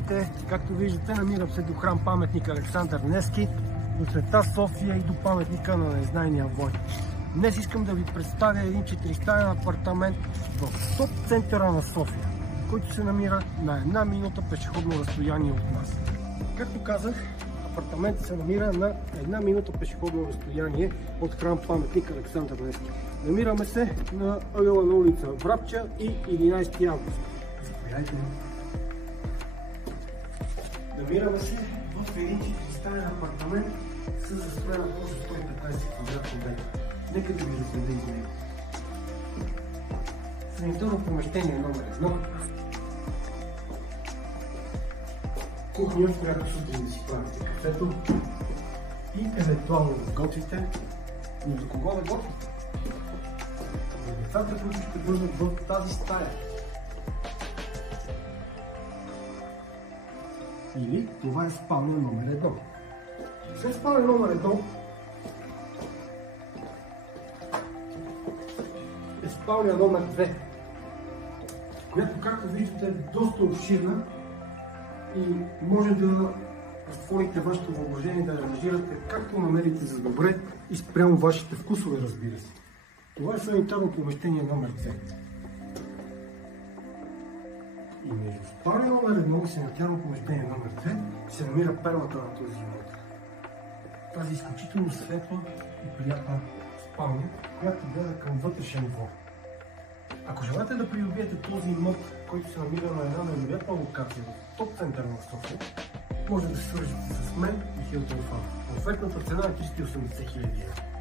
Здравейте! Както виждате, намирам се до храм паметник Александър Невски, до Света София и до паметника на незнайния вой. Днес искам да ви представя един 4-стаен апартамент в топ центъра на София, който се намира на една минута пешеходно разстояние от нас. Както казах, апартаментът се намира на една минута пешеходно разстояние от храм паметник Александър Невски. Намираме се на ъгъла на улица Врабча и 11 август. Заповядайте. Намираме се в един 4-стаен апартамент с застроена площ 115 квадратни метра. Нека да ви разгледа из него. Санитарно помещение номер 1. Кухня, в която сутрин да си правите кафето и евентуално да готвите. Но за кого да готвите? За децата, които ще бъдат в тази стая. Или това е спалня номер 1. След спалня номер 1 е спалня номер 2, която, както виждате, е доста обширна и може да разтворите вашето въображение, да аранжирате както намерите за добре и спрямо вашите вкусове, разбира се. Това е санитарно помещение номер 2. И между спалня номер 1 и санитарно помещение номер 2 се намира перлата на този имот. Тази изключително светла и приятна спалня, която гледа към вътрешен двор. Ако желаете да придобиете този имот, който се намира на една невероятна локация в топ центъра на София, може да се свържете с мен и Хилтон Фан. Офертната цена е 380 000 евро.